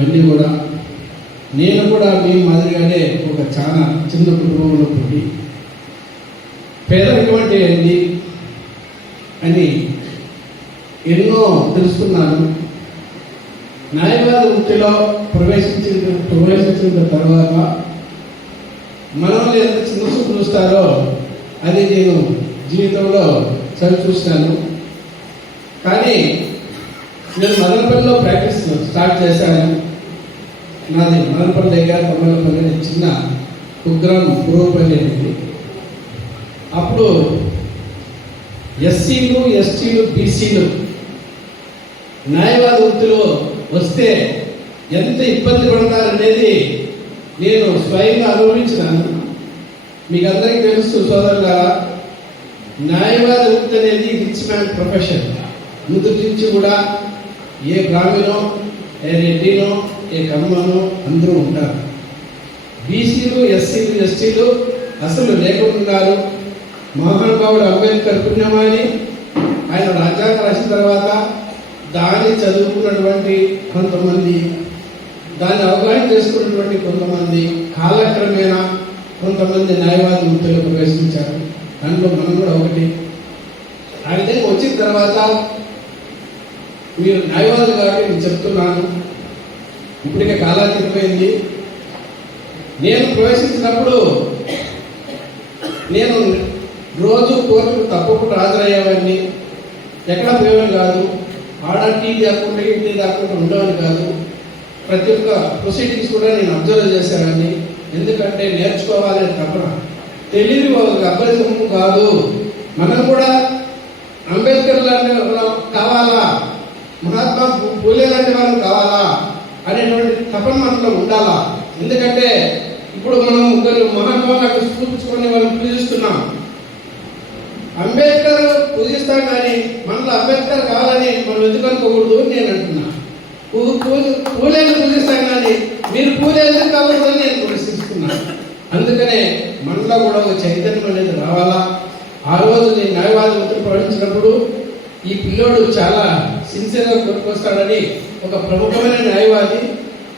ఇవన్నీ కూడా నేను కూడా మీ మాదిరిగానే ఒక చాలా చిన్న కుటుంబంలో పుట్టి పేదరికం అంటే ఏంటి అని ఎన్నో తెలుసుకున్నాను. న్యాయవాద వృత్తిలో ప్రవేశించిన తర్వాత మనల్ని ఎంత చిన్న చూపు చూస్తారో అది నేను జీవితంలో చదివి చూస్తాను. కానీ నేను మదనపల్లిలో ప్రాక్టీస్ స్టార్ట్ చేశాను. నాది మదనపల్లి దగ్గర తమిళపల్లి చిన్న కుగ్రాం పురోపల్లి అనేది. అప్పుడు ఎస్సీలు ఎస్టీలు బీసీలు న్యాయవాద వృత్తిలో వస్తే ఎంత ఇబ్బంది పడతారనేది నేను స్వయంగా అనుభవించినాను. మీకు అందరికీ తెలుసు సోదరులారా, న్యాయవాద వృత్తి అనేది రిచ్ మ్యాన్ ప్రొఫెషన్. ముందు నుంచి కూడా ఏ బ్రాహ్మణో, ఏ రెడ్డినో, ఏ కమ్మనో అందరూ ఉంటారు. బీసీలు ఎస్సీలు ఎస్టీలు అసలు లేకుంటున్నారు. మహానుభావుడు అంబేద్కర్ పుణ్యమాని ఆయన రాజ్యాంగం రాసిన తర్వాత దాన్ని చదువుకున్నటువంటి కొంతమంది, దాన్ని అవగాహన చేసుకున్నటువంటి కొంతమంది, కాలక్రమేణా కొంతమంది న్యాయవాద వృత్తిలో ప్రవేశించారు. దాంట్లో మనం కూడా ఒకటి. ఆ విధంగా వచ్చిన తర్వాత మీరు న్యాయవాదులు కాబట్టి నేను చెప్తున్నాను, ఇప్పటికే కాలాతీతమైంది. నేను ప్రవేశించినప్పుడు నేను రోజు కోర్టుకు తప్పకుండా హాజరయ్యేవాడిని. ఎక్కడ పోయేవాడిని కాదు. ఆడ టీ కాకుండా ఇంటి కాకుండా ఉండేవాడిని కాదు. ప్రతి ఒక్క ప్రొసీడింగ్స్ కూడా నేను అబ్జర్వ్ చేసేవాడిని. ఎందుకంటే నేర్చుకోవాలని తపన. తెలివి ఒక అభ్యర్థం కాదు. మనం కూడా అంబేద్కర్ లాంటి కావాలా, మహాత్మా పూలే లాంటి వాళ్ళు కావాలా అనేటువంటి తపన మనలో ఉండాలా. ఎందుకంటే ఇప్పుడు మనం ముగ్గురు మహాత్మాలకు చూపించుకొని మనం పూజిస్తున్నాం. అంబేద్కర్ పూజిస్తాం కానీ మనలో అంబేద్కర్ కావాలని మనం ఎందుకు అనుకోకూడదు నేను అంటున్నా. పూలేని పూజిస్తాం కానీ మీరు పూలే ఎందుకు కాకూడదని నేను ప్రశ్నిస్తున్నాను. అందుకనే మనలో కూడా ఒక చైతన్యం అనేది రావాలా. ఆ రోజు నేను న్యాయవాద వృత్తిని ప్రవేశించినప్పుడు ఈ పిల్లోడు చాలా సిన్సియర్గా కొట్టుకొస్తాడని ఒక ప్రముఖమైన న్యాయవాది,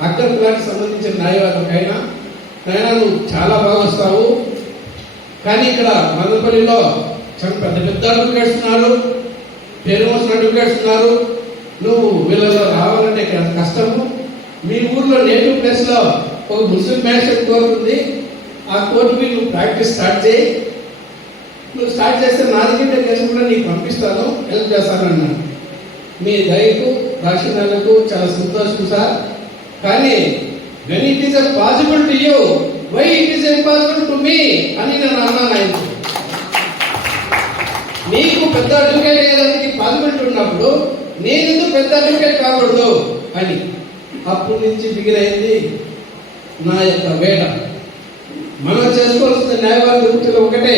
అక్కర్ కులానికి సంబంధించిన న్యాయవాది ఒక ఆయన నువ్వు చాలా బాగా వస్తావు, కానీ ఇక్కడ మదనపల్లిలో పెద్ద పెద్ద అడ్వకేట్స్ ఉన్నారు, పేరు మోసిన అడ్వకేట్స్ ఉన్నారు, నువ్వు వీళ్ళలో రావాలంటే కష్టము. మీ ఊర్లో నేటివ్ ప్లేస్లో ఒక మున్సిపల్ మ్యాజిస్ట్రేట్ కోర్టు ఉంది, ఆ కోర్టుకి నువ్వు ప్రాక్టీస్ స్టార్ట్ చేయి. నువ్వు స్టార్ట్ చేస్తే నా దగ్గర కేసు కూడా నీకు పంపిస్తాను, హెల్ప్ చేస్తాను అన్నాను. మీ దయకు దాక్షిణ్యాలకు చాలా సంతోషం సార్. కానీ when it is possible to you, why it is impossible to me అని నేను అన్నాను ఆయన. నీకు పెద్ద అడ్వకేట్ అయ్యేదానికి పాసిబిలిటీ ఉన్నప్పుడు నేను ఎందుకు పెద్ద అడ్వకేట్ కాకూడదు అని. అప్పటి నుంచి బిగినైంది నా యొక్క వేట. మనం చేసుకోవాల్సిన న్యాయవాద వృత్తిలో ఒకటే,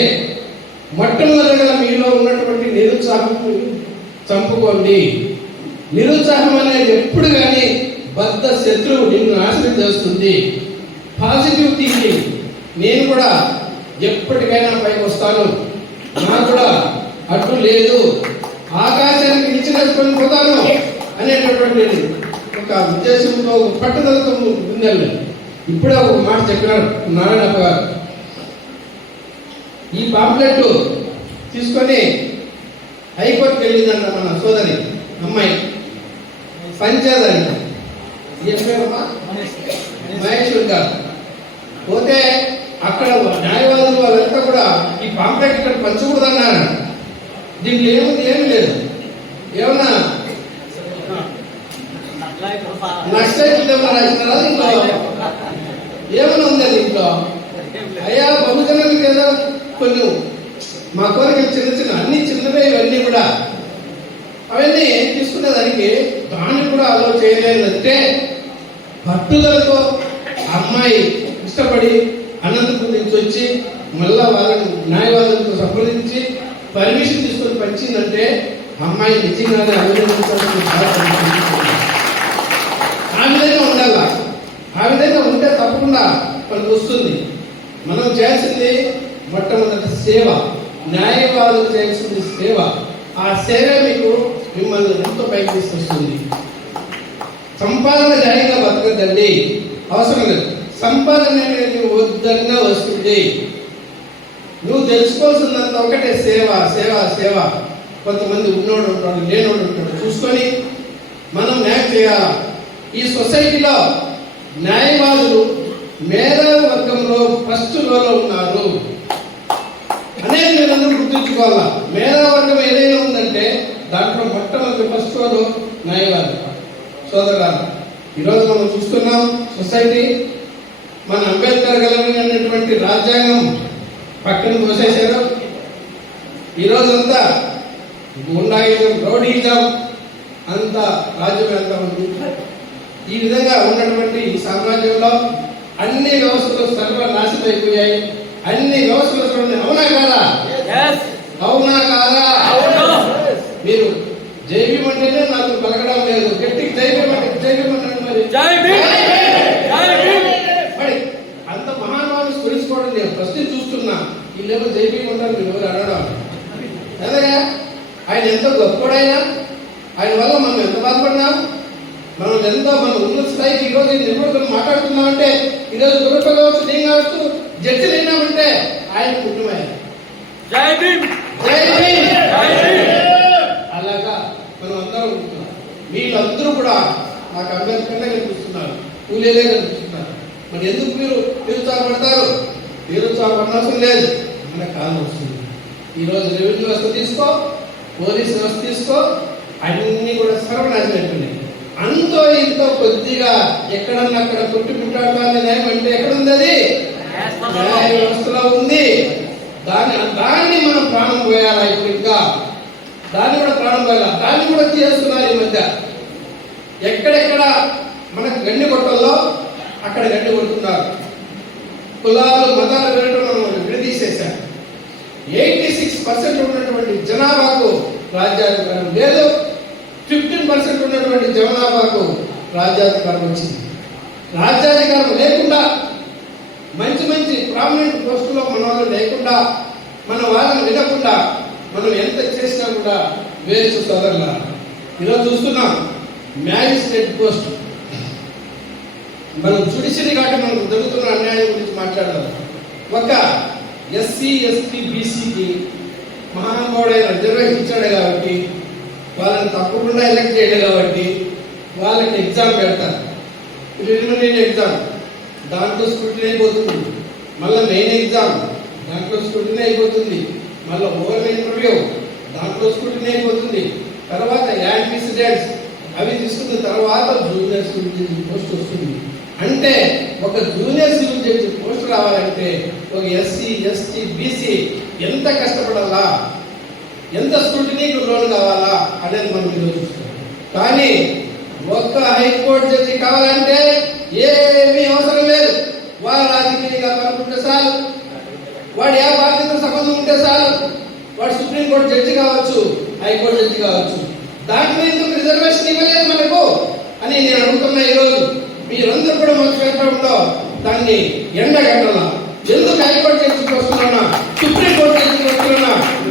మొట్టమొదటిగా మీలో ఉన్నటువంటి నిరుత్సాహం చంపుకోండి. నిరుత్సాహం అనేది ఎప్పుడు కానీ బద్ధ శత్రువు, నిన్ను నాశనం చేస్తుంది. Positive thinking. నేను కూడా ఎప్పటికైనా పైకి వస్తాను, నాకు కూడా అడ్డు లేదు, ఆకాశానికి నిచ్చినేసుకొని పోతాను అనేటటువంటి ఒక ఉద్దేశంతో, ఒక పట్టుదలతో ముందెళ్ళి ఇప్పుడే ఒక మాట చెప్పినాడు నారాయణప్ప గారు. ఈ పాంప్లెట్ తీసుకొని హైకోర్టుకి వెళ్ళిందంట మన సోదరి అమ్మాయి పంచాయతీ మహేశ్వర్ గారు. పోతే అక్కడ న్యాయవాదులు వాళ్ళంతా కూడా ఈ పాంప్లెట్ ఇక్కడ పంచకూడదన్నారు. దీంట్లో ఏమి లేదు, ఏమన్నా నష్టం రాసినారా దీంట్లో, ఏమైనా ఉందా దీంట్లో? అయ్యా బహుజనులకి ఏదో కొన్ని మా కోరికలు చిన్న చిన్న, అన్ని చిన్నవే ఇవన్నీ కూడా, అవన్నీ తీసుకునేదానికి దాన్ని కూడా అలో చేయలేదంటే పట్టుదలతో అమ్మాయి ఇష్టపడి అనంతపురం నుంచి వచ్చి మళ్ళా వాళ్ళని న్యాయవాదులతో సంప్రదించి పర్మిషన్ తీసుకొని పంచిందంటే అమ్మాయి నిజంగానే అభినందించాల్సిన ఆ విధంగా ఉండాల. ఆ విధంగా ఉంటే తప్పకుండా మనకు వస్తుంది. మనం చేయాల్సింది మొట్టమొదటి సేవ, న్యాయవాదులు చేయాల్సింది సేవ. ఆ సేవ మీకు మిమ్మల్ని ఎంతో పైకి తీసుకొస్తుంది. సంపాదన జాయిగా బతకద్దండి, అవసరం లేదు. సంపాదన అనేది వద్దన్నా వస్తుంది. నువ్వు తెలుసుకోవాల్సిందంత ఒకటే, సేవ సేవ సేవ. కొంతమంది ఉన్నోడు ఉంటాడు, లేనోడు ఉంటాడు, చూసుకొని మనం న్యాయం చేయాలి. ఈ సొసైటీలో న్యాయవాదులు మేధావి వర్గంలో ఫస్ట్ రోలో ఉన్నారు అనేది మీరందరూ గుర్తుంచుకోవాలా. మేధావి వర్గం ఏదైనా ఉందంటే దాంట్లో మొట్టమొదటి ఫస్ట్ రోలు న్యాయవాది. సోదరులారా, ఈరోజు మనం చూస్తున్నాం సొసైటీ, మన అంబేద్కర్ కలిగినటువంటి రాజ్యాంగం పక్కన తోసేశారు. ఈరోజంతా గుండాయిజం, రౌడీజం అంతా రాజ్యం ఎంత ఉంది. ఈ విధంగా ఉన్నటువంటి ఈ సామ్రాజ్యంలో అన్ని వ్యవస్థలు సర్వనాశనం అయిపోయాయి. అన్ని వ్యవస్థలు చూడండి. అవునా కాదా? అవునా కాదా? మీరు జైబీం అంటేనే నాకు పలకడం లేదు. గట్టికి జైబీం అంటే జైబీం అంటే మరి అంత మహానుభావుని స్మరించుకోవడం నేను ఫస్ట్ చూస్తున్నా. వీళ్ళేమో జైబీం ఉంటారు, మీరు ఎవరు అనడం ఎలాగా? ఆయన ఎంతో గొప్పడైనా, ఆయన వల్ల మనం ఎంత బాధపడినాం, మనం ఎంతో మనం ఉన్నత స్థాయికి ఈరోజు నిపుణులు మాట్లాడుతున్నామంటే, ఈరోజు గురుకులు కావచ్చు, నేను కావచ్చు, జడ్జిలు అయినామంటే ఆయన కుటుంబం. అలాగా మనం అందరం ఉంటున్నాం. వీళ్ళందరూ కూడా నాకు అంబేద్కర్నే కనిపిస్తున్నారు, పూలేలే కనిపిస్తున్నారు. మరి ఎందుకు మీరు నిరుత్సాహపడతారు? నిరుత్సాహపడాల్సిన లేదు, మన కాలం వస్తుంది. ఈరోజు రెవెన్యూ వ్యవస్థ తీసుకో, పోలీస్ వ్యవస్థ తీసుకో, అన్నీ కూడా సర్వనాశనం అయిపోయినాయి. అంతో ఇంతో కొద్దిగా ఎక్కడన్నా అక్కడ కొట్టి పుట్టాడాలి న్యాయం అంటే ఎక్కడుంది? అది న్యాయ వ్యవస్థలో ఉంది. దాన్ని మనం ప్రాణం పోయాలా? ఇప్పుడు ఇంకా దాన్ని కూడా ప్రాణం పోయాలా? దాన్ని కూడా చేస్తున్నారు ఈ మధ్య. ఎక్కడెక్కడ మనకు గండి కొట్టల్లో అక్కడ గండి కొడుతున్నారు. కులాలు మతాలు పెరగడం మనం విడదీసేశారు. 86% ఉన్నటువంటి జనాభాకు రాజ్యాధికారం లేదు, 15% ఉన్నటువంటి జనాభాకు రాజ్యాధికారం వచ్చింది. రాజ్యాధికారం లేకుండా, మంచి మంచి ప్రామినెంట్ పోస్టులో మన వాళ్ళు లేకుండా, మన వాళ్ళని వినకుండా మనం ఎంత చేసినా కూడా వేస్ట్. సోదరుల, ఈరోజు చూస్తున్నాం మ్యాజిస్ట్రేట్ పోస్ట్. మనం జుడిషియరీ కాబట్టి మనకు జరుగుతున్న అన్యాయం గురించి మాట్లాడాలి. ఒక ఎస్సీ ఎస్టీ బీసీకి మహానుభావుడైన రిజర్వేషన్ ఇచ్చాడు కాబట్టి, వాళ్ళని తప్పకుండా ఎలక్ట్ చేయడు కాబట్టి వాళ్ళకి ఎగ్జామ్ పెడతారు. ప్రిలిమినరీ ఎగ్జామ్, దాంట్లో స్క్రూటినీ అయిపోతుంది. మళ్ళీ మెయిన్ ఎగ్జామ్, దాంట్లో స్క్రూటినీ అయిపోతుంది. మళ్ళీ ఓవర్ ఇంటర్వ్యూ, దాంట్లో స్క్రూటినీ అయిపోతుంది. తర్వాత యాంటిసిడెంట్స్ అవి తీసుకున్న తర్వాత జూనియర్ సివిల్ జడ్జి పోస్ట్ వస్తుంది. అంటే ఒక జూనియర్ సివిల్ జడ్జి పోస్ట్ రావాలంటే ఒక ఎస్సీ ఎస్టీ బీసీ ఎంత కష్టపడాలా, ఎంత స్క్రూటినీకి లోన్ కావాలా అనేది మనం ఈరోజు చూస్తాం. కానీ ఒక్క హైకోర్టు జడ్జి కావాలంటే ఏమీ అవసరం లేదు. వాడు రాజకీయంగా పనుకుంటే చాలు, వాడు ఏ బాధ్యత సంబంధం ఉంటే చాలు, వాడు సుప్రీంకోర్టు జడ్జి కావచ్చు, హైకోర్టు జడ్జి కావచ్చు. దాంట్లో ఎందుకు రిజర్వేషన్ ఇవ్వలేదు మనకు అని నేను అడుగుతున్నా. ఈరోజు మీరందరూ కూడా మన క్షేత్రంలో దాన్ని ఎండగట్టాలా. ఎందుకు హైకోర్టు జడ్జికి వస్తున్నా, సుప్రీంకోర్టు జడ్జికి వస్తున్నా,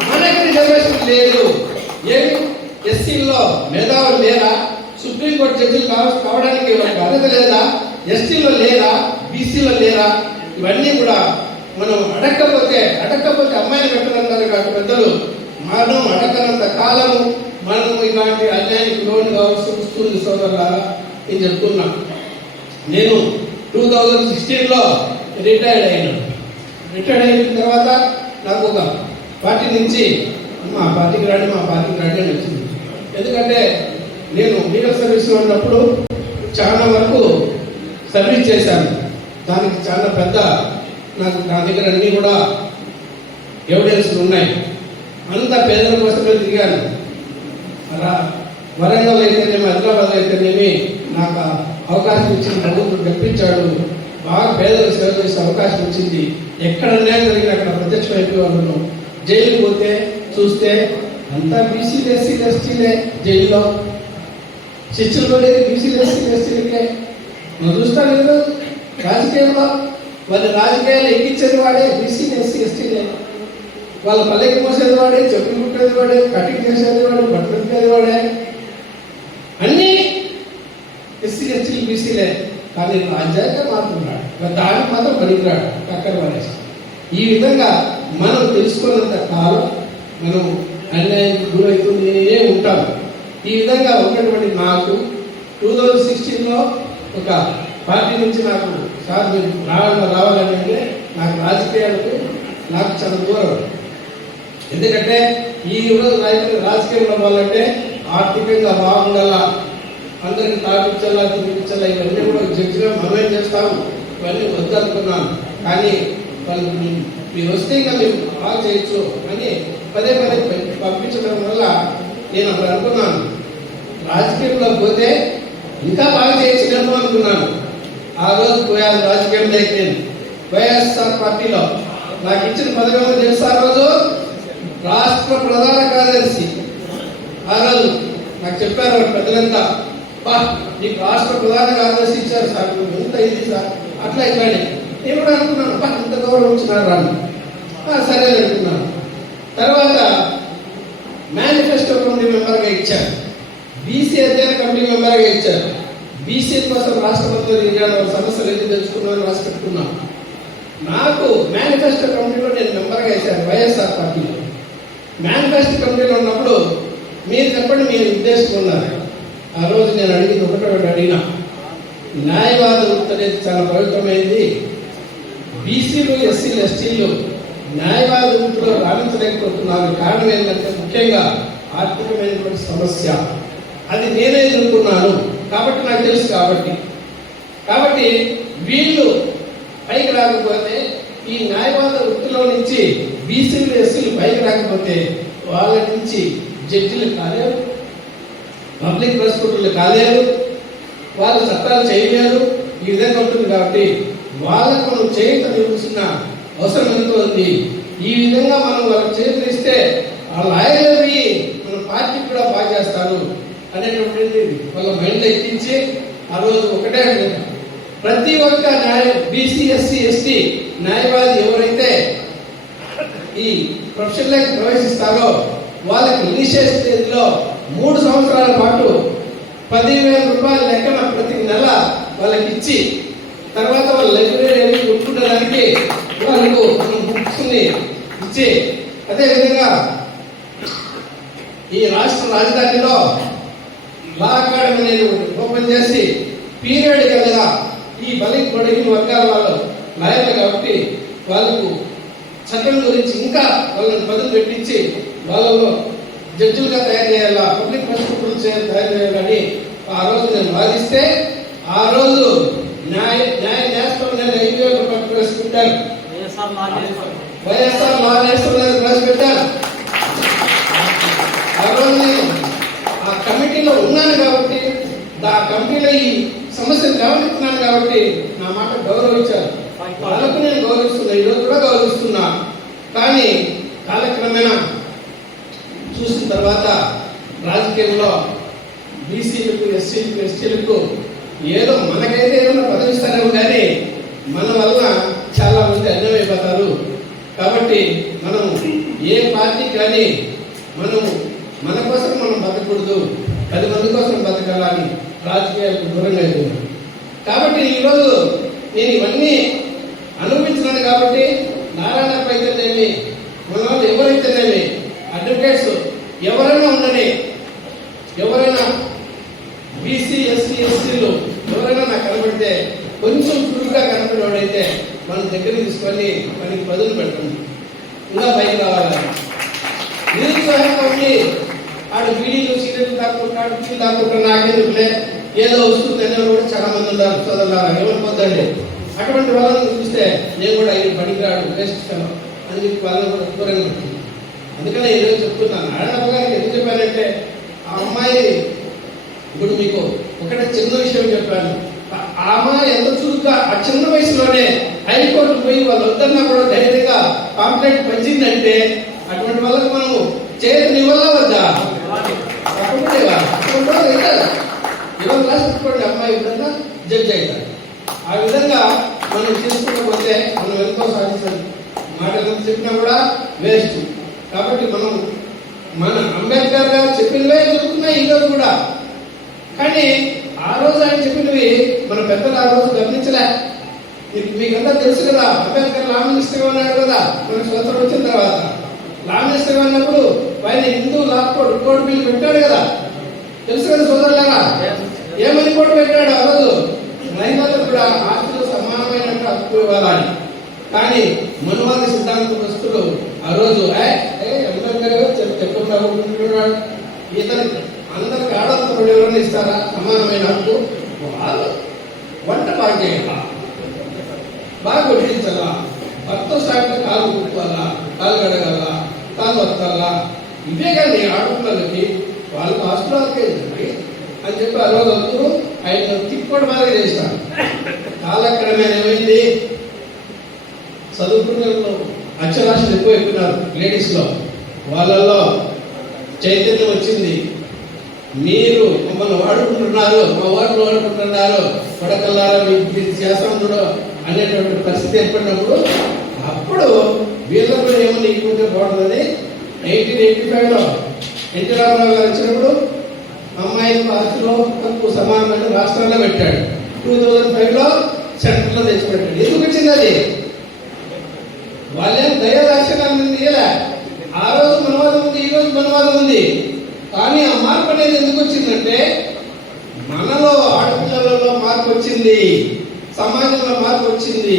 మనకి రిజర్వేషన్ లేదు. ఏమి ఎస్సీలో మేధావులు లేరా? సుప్రీంకోర్టు జడ్జిలు కావడానికి అర్హత లేదా? ఎస్టీలో లేరా? బీసీలో లేరా? ఇవన్నీ కూడా మనం అడగకపోతే అమ్మాయిలు పెట్టాలంటారు కాబట్టి పెద్దలు, మనం అడగనంత కాలము మనం ఇలాంటి అన్యాయానికి లోన్ కావాల్సి వస్తుంది. సోదరులారా, నేను చెప్తున్నా, నేను 2016లో రిటైర్డ్ అయినాను. రిటైర్డ్ అయిన తర్వాత నాకు ఒక పార్టీ నుంచి మా పార్టీకి రండి అని వచ్చింది. ఎందుకంటే నేను లీగల్ సర్వీస్లో ఉన్నప్పుడు చాలా వరకు సర్వీస్ చేశాను. దానికి చాలా పెద్ద నా దగ్గర అన్నీ కూడా ఎవిడెన్స్లు ఉన్నాయి. అంతా పేదల కోసమే తిరిగాను. అలా వరంగల్ అయితేనేమి, హైదరాబాద్ అయితేనేమి నాకు అవకాశం ఇచ్చిన ప్రభుత్వం తెప్పించాడు. బాగా పేదలకు సేవ చేసే అవకాశం వచ్చింది. ఎక్కడ అన్యాయం జరిగిన అక్కడ ప్రత్యక్షం అయిపోయేవాళ్ళను. జైలు పోతే చూస్తే అంతా బీసీలు ఎస్సీలు ఎస్టీలే. జైల్లో శిక్షలు లేదు, బీసీలు ఎస్సీలు ఎస్టీలకే. మనం చూస్తాం లేదు రాజకీయంలో, వాళ్ళ రాజకీయాలు ఎక్కించేది వాడే బీసీలు ఎస్సీ ఎస్టీలే. వాళ్ళ పల్లెకి మోసేది వాడే, చెప్పులు కుట్టేది వాడే, కటింగ్ చేసేది వాడే, బట్టలు కుట్టేది వాడే. అన్నీ ఎస్సీ బీసీలే, కానీ రాజ్యాంగం మాత్రం దానికి మాత్రం పనికిరాడు అక్కడ పడేసి. ఈ విధంగా మనం తెలుసుకున్నంత కాలం మనం అన్యాయానికి గురవుతూనే ఉంటాం. ఈ విధంగా ఉన్నటువంటి నాకు 2016లో ఒక పార్టీ నుంచి నాకు సార్ మీరు రావాలని అంటే నాకు రాజకీయాలకు నాకు చాలా దూరం. ఎందుకంటే ఈ రోజు రాజకీయంలో వాళ్ళంటే ఆర్థికంగా బాగుండాలా, అందరికి తాపించాలా, తినిపించాలా, ఇవన్నీ కూడా జడ్జిగా మనమే చేస్తాము, ఇవన్నీ వద్దనుకున్నాను. కానీ వాళ్ళు మీరు వస్తే ఇంకా మీరు బాగా చేయొచ్చు అని పదే పదే పంపించడం వల్ల నేను అప్పుడు అనుకున్నాను రాజకీయంలో పోతే ఇంకా బాగా చేయొచ్చునేమో అనుకున్నాను. ఆ రోజు పోయాను రాజకీయంలోకి. నేను వైఎస్ఆర్ పార్టీలో నాకు ఇచ్చిన పదవి ఏమో తెలుసు, ఆ రోజు రాష్ట్ర ప్రధాన కార్యదర్శి. ఆ రోజు నాకు చెప్పారు ప్రజలంతా, బా నీకు రాష్ట్ర ప్రధాన కార్యదర్శి ఇచ్చారు సార్, ఎంత ఇది సార్ అట్లా ఇట్లానే. నేను కూడా అనుకున్నాను బా ఇంత గౌరవం ఇచ్చినారు రాను, సరే అనుకున్నాను. తర్వాత మేనిఫెస్టో కమిటీ మెంబర్గా ఇచ్చారు, బీసీ అధ్యయన కమిటీ మెంబర్గా ఇచ్చారు. బీసీ కోసం రాష్ట్రపతిలో సమస్యలు ఎందుకు తెలుసుకున్నాను, రాసి పెట్టుకున్నాను. నాకు మేనిఫెస్టో కమిటీలో నేను మెంబర్గా ఇచ్చాను వైఎస్ఆర్ పార్టీలో. మేనిఫెస్టో కమిటీలో ఉన్నప్పుడు మీరు చెప్పండి మీరు ఉద్దేశం ఉన్నారు. ఆ రోజు నేను అడిగింది ఒకటి అడిగినా, న్యాయవాద వృత్తి అనేది చాలా పవిత్రమైంది. బీసీలు ఎస్సీలు ఎస్టీలు న్యాయవాద వృత్తిలో రాణించలేకపోతున్నారు. కారణం ఏంటంటే ముఖ్యంగా ఆర్థికమైనటువంటి సమస్య. అది నేనే ఎదుర్కొన్నాను కాబట్టి నాకు తెలుసు. కాబట్టి వీళ్ళు పైకి రాకపోతే, ఈ న్యాయవాద వృత్తిలో నుంచి బీసీలు ఎస్సీలు పైకి రాకపోతే వాళ్ళ నుంచి జడ్జిలు కాలేరు, పబ్లిక్ ప్రాసిక్యూటర్లు కాలేరు, వాళ్ళు చట్టాలు చేయలేరు. ఈ విధంగా ఉంటుంది. కాబట్టి వాళ్ళకు మనం చేయాల్సిన అవసరం ఎంతో ఉంది. ఈ విధంగా మనం వాళ్ళకి చేతులిస్తే ఆ లాయర్లవి మన పార్టీకి కూడా బాగా చేస్తారు అనేటువంటిది వాళ్ళ మైండ్లో ఎక్కించి ఆ రోజు ఒకటే అనుకుంటాం, ప్రతి ఒక్క బీసీ ఎస్సీ ఎస్టీ న్యాయవాది ఎవరైతే ఈ ప్రొఫెషన్లోకి ప్రవేశిస్తారో వాళ్ళకి ఇనిషియల్ స్టేజ్లో 3 సంవత్సరాల పాటు 10,000 రూపాయల లెక్కన ప్రతి నెల వాళ్ళకి ఇచ్చి, తర్వాత వాళ్ళ లైబ్రరీ కొట్టుకోవడానికి వాళ్ళకు బుక్స్ని ఇచ్చి, అదేవిధంగా ఈ రాష్ట్ర రాజధానిలో లా అకాడమీ అనేది ఓపెన్ చేసి పీరియడ్గా ఈ బలిగిన వర్గాల వాళ్ళు లాయర్లు కాబట్టి వాళ్ళకు చట్టం గురించి ఇంకా వాళ్ళని పదులు పెట్టించి వాళ్ళలో జడ్జిలుగా తయారు చేయాలా, పబ్లిక్ ప్రాసిక్యూటర్లు తయారు చేయాలని ఆ రోజు నేను వాదిస్తే, ఆ రోజు ప్రవేశపెట్టారు, వైఎస్ఆర్ లా నేషనల్ ప్రవేశపెట్టారు. ఆ రోజు నేను ఆ కమిటీలో ఉన్నాను కాబట్టి, ఆ కమిటీలో ఈ సమస్యను గమనిస్తున్నాను కాబట్టి నా మాట గౌరవించారు. వాళ్ళకు నేను గౌరవిస్తున్నా, ఈరోజు కూడా గౌరవిస్తున్నా. కానీ కాలక్రమేణా చూసిన తర్వాత రాజకీయంలో బీసీలకు ఎస్సీలకు ఎస్టీలకు ఏదో మనకైతే ఏదైనా పదవిస్తారేమో కానీ మన వల్ల చాలా మంది అన్యమైపోతారు. కాబట్టి మనం ఏ పార్టీ కానీ మన కోసం మనం బతకూడదు, 10 మంది కోసం బతకాలని రాజకీయాలకు దూరంగా అయిపోయింది. కాబట్టి ఈరోజు నేను ఇవన్నీ అనుభవించినాను. కాబట్టి నారాయణ అయితేనేమి, మన వాళ్ళు ఎవరైతేనేమి, అడ్వకేట్స్ ఎవరైనా ఉండని, ఎవరైనా బీసీ ఎస్సీ ఎస్టీలు ఎవరైనా నాకు కనబడితే కొంచెం చురుగ్గా కనపడేవాడైతే మన దగ్గర తీసుకొని మనకి పదులు పెడుతుంది, ఇంకా పైకి రావాలి. నిరుత్సాహంగా ఆడు బీడీలు సిగరెట్లు తాకుంటాడు, టీ తాకుంటాడు, నాకెందుకులే ఏదో వస్తుంది అనే కూడా చాలా మంది ఉన్నారు. చదవలారా ఏమనుకోద్దండి. అటువంటి వాళ్ళని చూస్తే నేను కూడా ఇది పనికిరాడు వేస్తాను అని చెప్పి వాళ్ళని కూడా దూరంగా ఉంటుంది. అందుకనే ఈరోజు చెప్తున్నాను, నారాయణ గారికి ఎందుకు చెప్పానంటే, ఆ అమ్మాయి ఇప్పుడు మీకు ఒకటే చిన్న విషయం చెప్పాను. ఆ అమ్మాయి ఎంత చురుగ్గా ఆ చిన్న వయసులోనే హైకోర్టు పోయి వాళ్ళు వద్దన్నా కూడా ధైర్యంగా కాంప్లైంట్ పంచిందంటే అటువంటి వాళ్ళకి మనము చేయని వల్ల వద్దా ఇవాళ రాసుకోండి, అమ్మాయి విధంగా జడ్జ్ అవుతారు. ఆ విధంగా మనం చేసుకోకపోతే మనం ఎంతో సాధిస్తాం. మాట ఎంత చెప్పినా కూడా వేస్ట్. కాబట్టి మన అంబేద్కర్ గారు చెప్పినవే జరుగుతున్నాయి ఈరోజు కూడా. కానీ ఆ రోజు ఆయన చెప్పినవి మన పెద్దలు ఆ రోజు గమనించలే. మీకంతా తెలుసు కదా, అంబేద్కర్ లా మినిస్టర్గా ఉన్నాడు కదా, మనకు స్వతంత్రం వచ్చిన తర్వాత లా మినిస్టర్గా ఉన్నప్పుడు ఆయన హిందూ లా కోడ్ బిల్ పెట్టాడు కదా, తెలుసు కదా సోదరులారా. ఏమని కోడ్ పెట్టాడు ఆ రోజు? మహిళలకు కూడా ఆస్తిలో సమానమైన హక్కు ఇవ్వాలని. కానీ మనువాద సిద్ధాంతస్తులు ఆ రోజు అంబేద్కర్ చెప్పకుండా ఇతను అందరికి ఆడవాళ్ళు ఎవరైనా ఇస్తారా సమానమైన హక్కు? వాళ్ళు వంట బాగా చేయాలా, బాగా వడ్డించాలా, భర్త సాటి కాలు కుట్టుకోవాలా, కాలు కడగాల, కాలు వత్తాలా, ఇవే కానీ ఆడపిల్లలకి వాళ్ళకి ఆస్తులకే అని చెప్పి ఆ రోజు అందరూ ఆయన తిప్పటి బాగా చేశారు. కాలక్రమేణా ఏమైంది? చదువుకున్న అక్షరాస్యత ఎక్కువ ఎక్కున్నారు లేడీస్లో, వాళ్ళల్లో చైతన్యం వచ్చింది. మీరు మమ్మల్ని వాడుకుంటున్నారు, మా వాటిని వాడుకుంటున్నారు, కొడకల్లారా మీకు శాసనముడు అనేటువంటి పరిస్థితి ఏర్పడినప్పుడు అప్పుడు వీళ్ళకు ఏమన్నా ఇటువంటి బాగుంటుంది. 1985లో ఎన్టీ రామారావు గారు వచ్చినప్పుడు అమ్మాయిలకు ఆస్తిలో హక్కు సమానమైన రాష్ట్రాల్లో పెట్టాడు. 2005లో సెంటర్లో తెచ్చిపెట్టాడు. ఎందుకు వచ్చింది అది? వాళ్ళేం దయాదాక్షణాన్ని తీయలే. ఆ రోజు మనవాదం ఉంది, ఈ రోజు మనవాదం ఉంది. కానీ ఆ మార్పు అనేది ఎందుకు వచ్చిందంటే మనలో ఆడపిల్లలలో మార్పు వచ్చింది, సమాజంలో మార్పు వచ్చింది.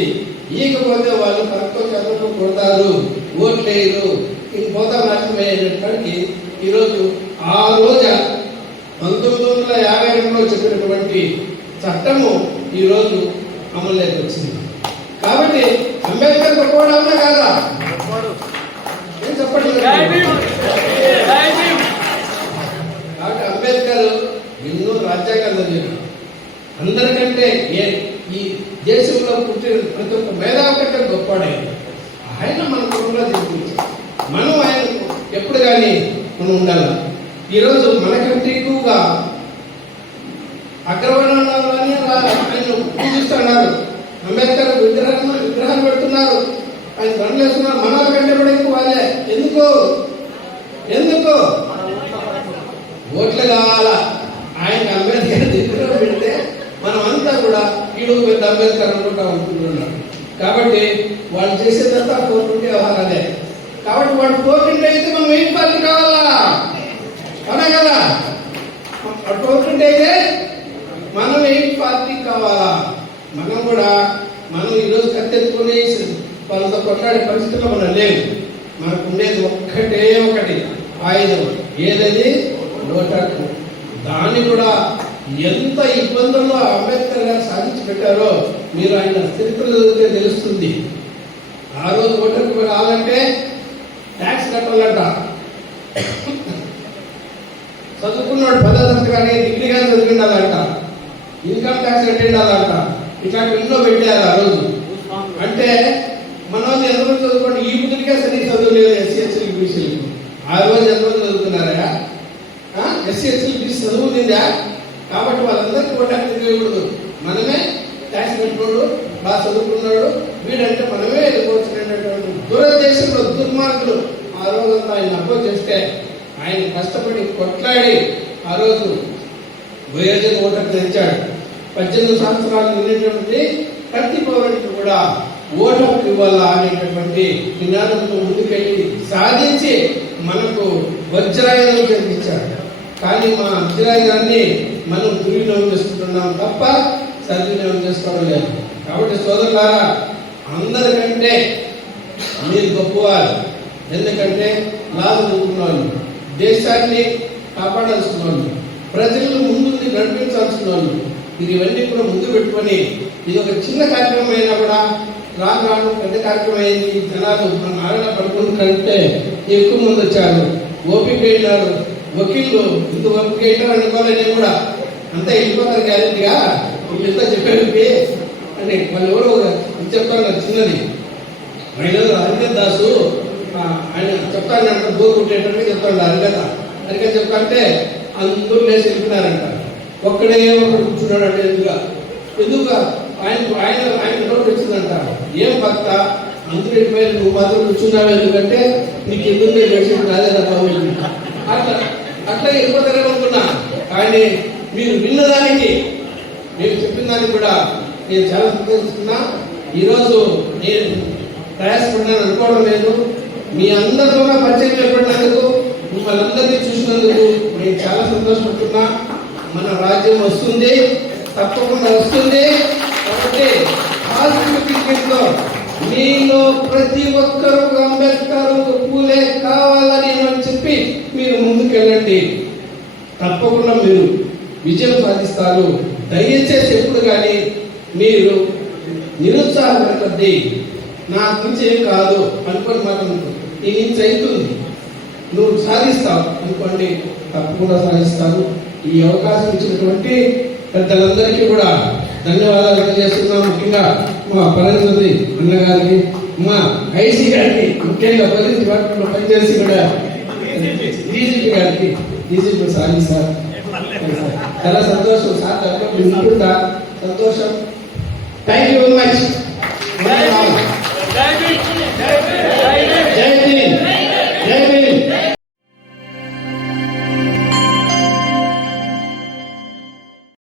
ఈకపోతే వాళ్ళు కరెక్ట్గా చదువుకు కొడతారు, ఓట్లు వేయరు, ఇంక పోతా నాశనం అయ్యేటప్పటికి ఈరోజు ఆ రోజు 1952లో చెప్పినటువంటి చట్టము ఈరోజు అమలులోకి వచ్చింది. కాబట్టి అంబేద్కర్ గొప్పవాడు అవునా కాదా? ఏం చెప్పండి. కాబట్టి అంబేద్కర్ ఎన్నో రాజ్యాంగాలు చదివాడు. అందరికంటే ఈ దేశంలో పుట్టిన ప్రతి ఒక్క మేధావి కంటే గొప్పవాడైంది ఆయన. మన కుటుంబంలో తీసుకొచ్చి మనం ఆయన ఎప్పుడు కానీ మనం ఉండాలి. ఈరోజు మనకంటే ఎక్కువగా అగ్రవర్ణాలు ఆయన పూజిస్తున్నారు. అంబేద్కర్ విగ్రహాలు పెడుతున్నారు, ఆయన దండలు వేస్తున్నారు. మన కంటే కూడా ఎక్కువ వాళ్ళే. ఎందుకు ఓట్లు కావాలా? ఆయన అంబేద్కర్ దగ్గర పెడితే మనం అంతా కూడా వీడు పెద్ద అంబేద్కర్ అనుకుంటా ఉంటున్నాడు. కాబట్టి వాళ్ళు చేసేదంతా కోరుకుంటే వ్యవహారాలే. కాబట్టి వాడు కోరుకుంటే అయితే మనం ఏం పార్టీ కావాలా? అవునా కదా? వాడు కోరుకుంటే అయితే మనం ఏం పార్టీ కావాలా? మనం ఈరోజు కత్తెత్తుకుని వాళ్ళతో కొట్లాడే పరిస్థితుల్లో మనం లేవు. మనకు ఉండేది ఒకటి ఆయుధం. ఏదది? ఓటర్కు. దాన్ని కూడా ఎంత ఇబ్బందుల్లో అంబేద్కర్ గారు సాధించి పెట్టారో మీరు ఆయన చరిత్ర చదివితే తెలుస్తుంది. ఆ రోజు ఓటర్కు రావాలంటే ట్యాక్స్ కట్టాలంట. చదువుకున్నాడు 10వ తరగతి కానీ డిగ్రీ కానీ చదివిండాలంట, ఇన్కమ్ ట్యాక్స్ కట్టిండాలంట. ఇట్లాంటి ఎన్నో పెట్టారు ఆ రోజు. అంటే మన వాళ్ళు ఎంతమంది చదువుకోండి, ఈ బుద్ధిగా సరిగ్గా చదువులేదు. SC/ST బీసీలు ఆ రోజు ఎంతమంది చదువుతున్నారా? SC/ST BC చదువుతుందా? కాబట్టి వాళ్ళందరికీ ఓటానికి ఇవ్వకూడదు. మనమే ట్యాక్స్ కట్టుకోడు, బాగా చదువుకున్నాడు వీడంటే మనమే వెళ్ళిపోతున్నటువంటి దురదేశంలో దుర్మార్గులు ఆ రోజంతా ఆయన అపోజ్ చేస్తే ఆయన కష్టపడి కొట్లాడి ఆ రోజు వయోజన ఓటర్కి తెచ్చాడు. 18 సంవత్సరాలు నిండినటువంటి ప్రతి పౌరుడికి కూడా ఓటర్కి ఇవ్వాలా అనేటటువంటి నినాదంతో ముందుకెళ్ళి సాధించి మనకు వజ్రాయుధం కల్పించాడు. కానీ మా వజ్రాయుధాన్ని మనం దుర్వినియోగం చేసుకుంటున్నాం తప్ప సద్వినియోగం చేసుకోవడం లేదు. కాబట్టి సోదరులారా, అందరికంటే మీరు గొప్పవారు. ఎందుకంటే లాభ చదువుకున్న వాళ్ళు, దేశాన్ని కాపాడాల్సిన వాళ్ళు, ప్రజలను ముందుండి నడిపించాల్సిన వాళ్ళు, ఇది ఇవన్నీ కూడా ముందు పెట్టుకొని ఇది ఒక చిన్న కార్యక్రమం అయినా కూడా రాను పెద్ద కార్యక్రమం అయింది. జనాలు మన ఆరణ పడుకుని కంటే ఎక్కువ మంది వచ్చారు, ఓపిక అయినారు. వకీళ్ళు ఇంత ఓపిక అయినారు అనుకోవాలని కూడా అంతా వెళ్ళిపోతారు గ్యారెంటీగా. వీళ్ళంతా చెప్పేవి అని వాళ్ళు ఎవరో చెప్తాను. చిన్నది ఆయన హరికథ దాసు ఆయన చెప్తాను అంటే బోర్ కుట్టేటట్టుగా చెప్తాడు. హరికథ చెప్తాంటే అందరూ లేచి వెళ్ళిపోయినారంట. ఒక్కడే ఒకడు కూర్చున్నాడు అంటే ఎందుకు ఆయన నోటు వచ్చిందంట. ఏం భక్త అందరూ వెళ్ళిపోయారు, నువ్వు మాత్రం కూర్చున్నావు ఎందుకంటే నీకు ఎందుకు నేను గడిచింది రాలేదా బాబు. అట్లా వెళ్ళిపోతారేమో అనుకున్నా. కానీ మీరు విన్నదానికి, మీరు చెప్పిన దానికి కూడా నేను చాలా సంతోషిస్తున్నా. ఈరోజు నేను ప్రయాసపడినాను అనుకోవడం లేదు. మీ అందరితో పరిచయం ఏర్పడినందుకు, మిమ్మల్ని అందరినీ చూసినందుకు నేను చాలా సంతోషపడుతున్నా. మన రాజ్యం వస్తుంది, తప్పకుండా వస్తుంది. కాబట్టి పాజిటివ్ మీలో ప్రతి ఒక్కరూ అంబేద్కర్ పూలే కావాలని అని చెప్పి మీరు ముందుకెళ్ళండి. తప్పకుండా మీరు విజయం సాధిస్తారు. దయచేసి ఎప్పుడు కానీ మీరు నిరుత్సాహపడకండి. నా నుంచి ఏం కాదు అనుకోని మాత్రం నీ నుంచి అవుతుంది, నువ్వు సాధిస్తావు అనుకోండి, తప్పకుండా సాధిస్తాను. ఈ అవకాశం ఇచ్చినటువంటి పెద్దలందరికీ కూడా ధన్యవాదాలు తెలియజేస్తున్నాం. ముఖ్యంగా మా పరంజోతి అన్నగారికి, మా ఐసీ గారికి, ముఖ్యంగా పోలీస్ డిపార్ట్మెంట్లో పనిచేసి కూడా డీజీపీ గారికి, డీజీపీ సారీ సార్, చాలా సంతోషం సార్, వింటుంటా సంతోషం. Thank you very much.